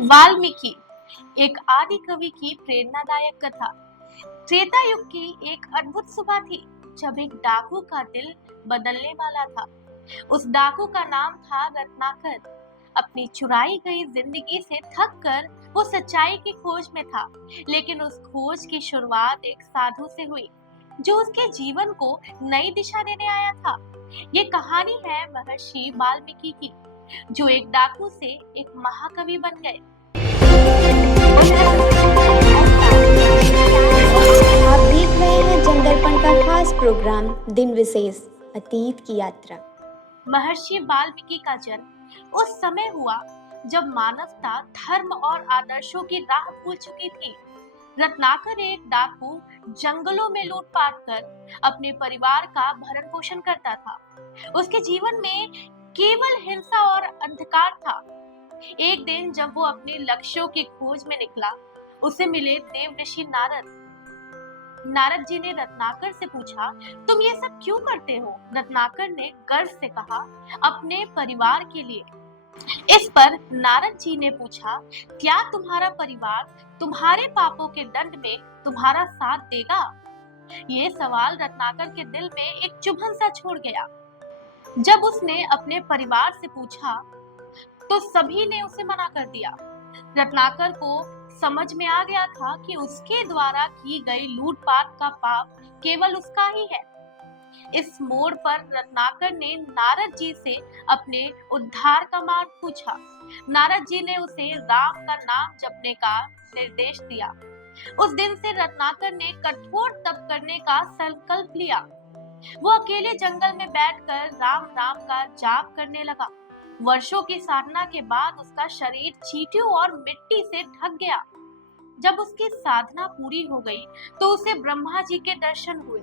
वाल्मीकि एक आदि कवि की प्रेरणादायक कथा। त्रेता युग की एक अद्भुत सुबह थी जब एक डाकू का दिल बदलने वाला था। उस डाकू का नाम था रत्नाकर। अपनी चुराई गई जिंदगी से थक कर वो सच्चाई की खोज में था, लेकिन उस खोज की शुरुआत एक साधु से हुई जो उसके जीवन को नई दिशा देने आया था। ये कहानी है महर्षि वाल्मीकि की, जो एक डाकू से एक महाकवि बन गए। आप देख रहे हैं जनदर्पण का खास प्रोग्राम दिन विशेष अतीत की यात्रा। महर्षि वाल्मीकि का जन्म उस समय हुआ जब मानवता धर्म और आदर्शों की राह भूल चुकी थी। रत्नाकर एक डाकू जंगलों में लूटपाट कर अपने परिवार का भरण पोषण करता था। उसके जीवन में केवल हिंसा और अंधकार था। एक दिन जब वो अपने लक्ष्यों की खोज में निकला, उसे मिले देव ऋषि नारद। नारद जी ने रत्नाकर से पूछा, तुम ये सब क्यों करते हो? रत्नाकर ने गर्व से कहा, अपने परिवार के लिए। इस पर नारद जी ने पूछा, क्या तुम्हारा परिवार तुम्हारे पापों के दंड में तुम्हारा साथ देगा? ये सवाल रत्नाकर के दिल में एक चुभन सा छोड़ गया। जब उसने अपने परिवार से पूछा तो सभी ने उसे मना कर दिया। रत्नाकर को समझ में आ गया था कि उसके द्वारा की गई लूटपाट का पाप केवल उसका ही है। इस मोड़ पर रत्नाकर ने नारद जी से अपने उद्धार का मार्ग पूछा। नारद जी ने उसे राम का नाम जपने का निर्देश दिया। उस दिन से रत्नाकर ने कठोर तप करने का संकल्प लिया। वो अकेले जंगल में बैठकर राम राम का जाप करने लगा। वर्षों की साधना के बाद उसका शरीर चींटियों और मिट्टी से ढक गया। जब उसकी साधना पूरी हो गई तो उसे ब्रह्मा जी के दर्शन हुए।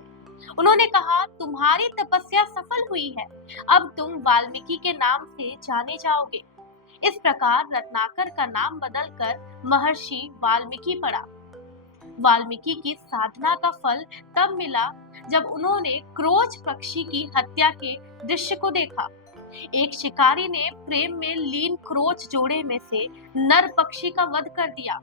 उन्होंने कहा, तुम्हारी तपस्या सफल हुई है, अब तुम वाल्मीकि के नाम से जाने जाओगे। इस प्रकार रत्नाकर का नाम बदलकर महर्षि वाल्मीकि पड़ा। वाल्मीकि की साधना का फल तब मिला जब उन्होंने क्रोच पक्षी की हत्या के दृश्य को देखा। एक शिकारी ने प्रेम में लीन क्रोच जोड़े में से नर पक्षी का वध कर दिया।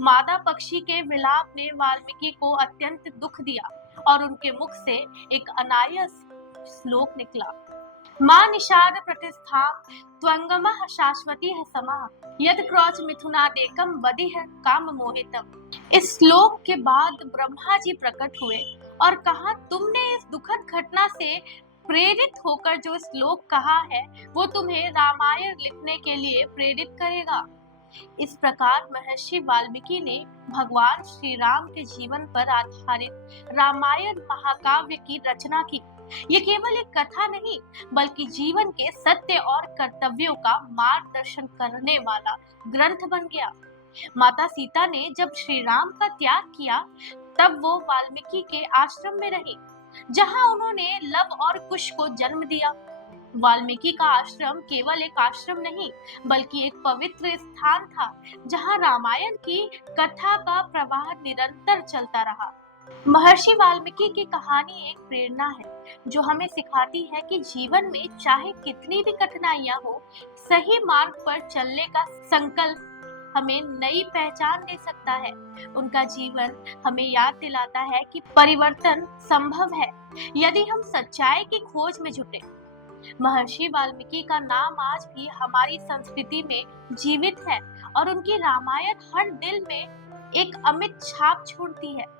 मादा पक्षी के विलाप ने वाल्मीकि को अत्यंत दुख दिया और उनके मुख से एक अनायास श्लोक निकला। मां निषाद प्रतिष्ठाम त्वंगमः शाश्वती है समाः यद क्रोच मिथुनादेकम बदिह काम मोहितम। इस श्लोक के बाद ब्रह्मा जी प्रकट हुए और कहा, तुमने इस दुखद घटना से प्रेरित होकर जो श्लोक कहा है वो तुम्हें रामायण लिखने के लिए प्रेरित करेगा। इस प्रकार महर्षि वाल्मीकि ने भगवान श्री राम के जीवन पर आधारित रामायण महाकाव्य की रचना की। ये केवल एक कथा नहीं, बल्कि जीवन के सत्य और कर्तव्यों का मार्गदर्शन करने वाला ग्रंथ बन गया। माता सीता ने जब श्री राम का त्याग किया, तब वो वाल्मीकि के आश्रम में रही, जहां उन्होंने लव और कुश को जन्म दिया। वाल्मीकि का आश्रम केवल एक आश्रम नहीं, बल्कि एक पवित्र स्थान था, जहां रामायण की कथा का प्रवाह निरंतर चलता रहा। महर्षि वाल्मीकि की कहानी एक प्रेरणा है जो हमें सिखाती है कि जीवन में चाहे कितनी भी कठिनाइयां हो, सही मार्ग पर चलने का संकल्प हमें नई पहचान दे सकता है। उनका जीवन हमें याद दिलाता है कि परिवर्तन संभव है यदि हम सच्चाई की खोज में जुटे। महर्षि वाल्मीकि का नाम आज भी हमारी संस्कृति में जीवित है और उनकी रामायण हर दिल में एक अमिट छाप छोड़ती है।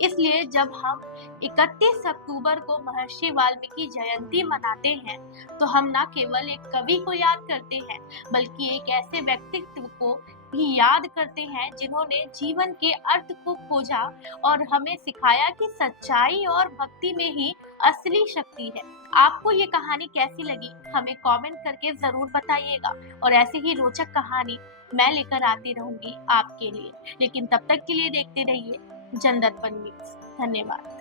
इसलिए जब हम 31 अक्टूबर को महर्षि वाल्मीकि जयंती मनाते हैं, तो हम न केवल एक कवि को याद करते हैं, बल्कि एक ऐसे व्यक्तित्व को भी याद करते हैं जिन्होंने जीवन के अर्थ को खोजा और हमें सिखाया कि सच्चाई और भक्ति में ही असली शक्ति है। आपको ये कहानी कैसी लगी, हमें कमेंट करके जरूर बताइएगा और ऐसे ही रोचक कहानी मैं लेकर आती रहूंगी आपके लिए। लेकिन तब तक के लिए देखते रहिए जनदर्पण न्यूज। धन्यवाद।